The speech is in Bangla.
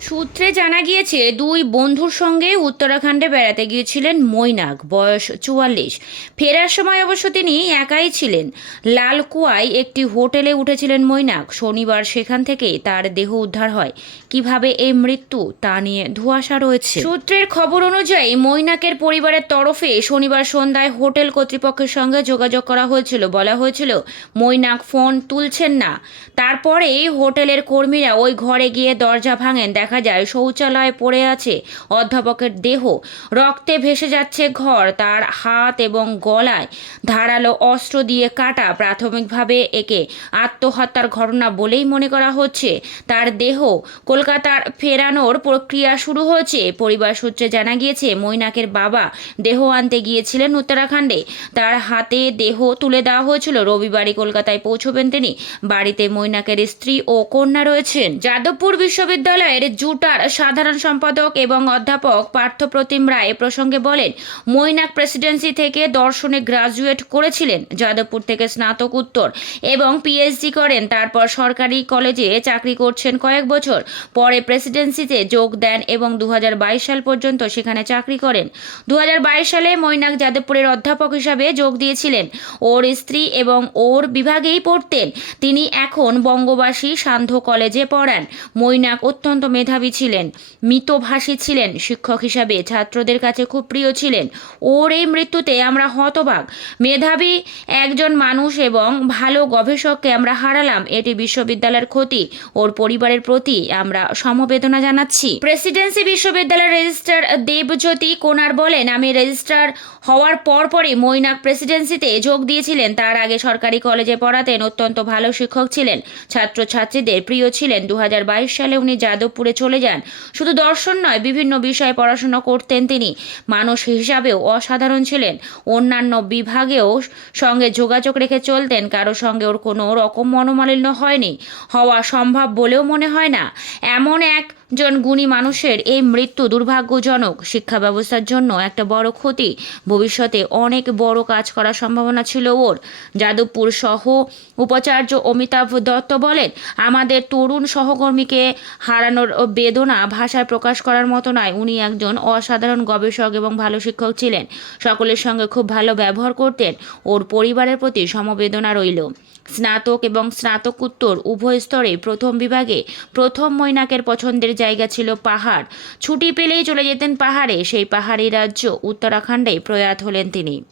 সূত্রে জানা গিয়েছে, দুই বন্ধুর সঙ্গে উত্তরাখণ্ডে বেড়াতে গিয়েছিলেন মৈনাক, বয়স চুয়াল্লিশ। ফেরার সময় অবশ্য তিনি একাই ছিলেন। লালকুয়ায় একটি হোটেলে উঠেছিলেন মৈনাক। শনিবার সেখান থেকে তার দেহ উদ্ধার হয়। কীভাবে এই মৃত্যু, তা নিয়ে ধোঁয়াশা রয়েছে। সূত্রের খবর অনুযায়ী, মৈনাকের পরিবারের তরফে শনিবার সন্ধ্যায় হোটেল কর্তৃপক্ষের সঙ্গে যোগাযোগ করা হয়েছিল। বলা হয়েছিল, মৈনাক ফোন তুলছেন না। তারপরে হোটেলের কর্মীরা ওই ঘরে গিয়ে দরজা ভাঙেন। দেখা যায় শৌচালয়ে পড়ে আছে। অধ্যাপকের দেহ রক্তে ভেসে যাচ্ছে ঘর। তার হাত এবং গলায় ধারালো অস্ত্র দিয়ে কাটা। প্রাথমিকভাবে একে আত্মহত্যার ঘটনা বলেই মনে করা হচ্ছে। তার দেহ কলকাতার ফেরানোর প্রক্রিয়া শুরু হয়েছে। পরিবার সূত্রে জানা গিয়েছে, মৈনাকের বাবা দেহ আনতে গিয়েছিলেন উত্তরাখণ্ডে। তার হাতে দেহ তুলে দেওয়া হয়েছিল। রবিবারই কলকাতায় পৌঁছবেন তিনি। বাড়িতে মৈনাকের স্ত্রী ও কন্যা রয়েছেন। যাদবপুর বিশ্ববিদ্যালয়ের জুটার সাধারণ সম্পাদক এবং অধ্যাপক পার্থপ্রতিম রায় প্রসঙ্গে বলেন, মৈনাক প্রেসিডেন্সি থেকে দর্শনে গ্রাজুয়েট করেছিলেন যাদবপুর থেকে স্নাতক উত্তর এবং পিএইচডি করেন, তারপর সরকারি কলেজে চাকরি করছেন কয়েক বছর। পরে প্রেসিডেন্সিতে যোগ দেন এবং দু হাজার বাইশ সাল পর্যন্ত সেখানে চাকরি করেন। দু হাজার বাইশ সালে মৈনাক যাদবপুরের অধ্যাপক হিসাবে যোগ দিয়েছিলেন। ওর স্ত্রী এবং ওর বিভাগেই পড়তেন। তিনি এখন বঙ্গবাসী সান্ধ্য কলেজে পড়ান। মৈনাক অত্যন্ত মেধাবী ছিলেন, মিতভাষী ছিলেন, শিক্ষক হিসাবে ছাত্রদের কাছে খুব প্রিয় ছিলেন। ওর এই মৃত্যুতে আমরা হতবাক। মেধাবী একজন মানুষ এবং ভালো গবেষককে আমরা হারালাম, এটি বিশ্ববিদ্যালয়ের ক্ষতি। ওর পরিবারের প্রতি আমরা সমবেদনা জানাচ্ছি। প্রেসিডেন্সি বিশ্ববিদ্যালয়ের রেজিস্ট্রার দেবজ্যোতি কোনার বলেন, আমি রেজিস্ট্রার হওয়ার পর পরপরই মৈনাক প্রেসিডেন্সিতে যোগ দিয়েছিলেন। তার আগে সরকারি কলেজে পড়াতেন, অত্যন্ত ভালো শিক্ষক ছিলেন। ছাত্রছাত্রীদের প্রিয় ছিলেন। দু হাজার বাইশ সালে উনি যাদবপুরে চলে যান। শুধু দর্শন নয়, বিভিন্ন বিষয়ে পড়াশোনা করতেন তিনি। মানুষ হিসাবেও অসাধারণ ছিলেন। অন্যান্য বিভাগেও সঙ্গে যোগাযোগ রেখে চলতেন। কারও সঙ্গে ওর কোনো রকম মনোমালিন্য হয়নি। হওয়া সম্ভব বলেও মনে হয় না। এমন একজন গুণী মানুষের এই মৃত্যু দুর্ভাগ্যজনক শিক্ষা ব্যবস্থার জন্য একটা বড় ক্ষতি। ভবিষ্যতে অনেক বড় কাজ করার সম্ভাবনা ছিল ওর। যাদবপুর সহ উপাচার্য অমিতাভ দত্ত বলেন, আমাদের তরুণ সহকর্মীকে হারানোর বেদনা ভাষায় প্রকাশ করার মতো নয়। উনি একজন অসাধারণ গবেষক এবং ভালো শিক্ষক ছিলেন। সকলের সঙ্গে খুব ভালো ব্যবহার করতেন। ওর পরিবারের প্রতি সমবেদনা রইল। স্নাতক এবং স্নাতকোত্তর উভয় স্তরে প্রথম বিভাগে প্রথম মৈনাকের পছন্দের জায়গা ছিল পাহাড়। ছুটি পেলেই চলে যেতেন পাহাড়ে। সেই পাহাড়ি রাজ্য উত্তরাখণ্ডে প্রয়াত হলেন তিনি।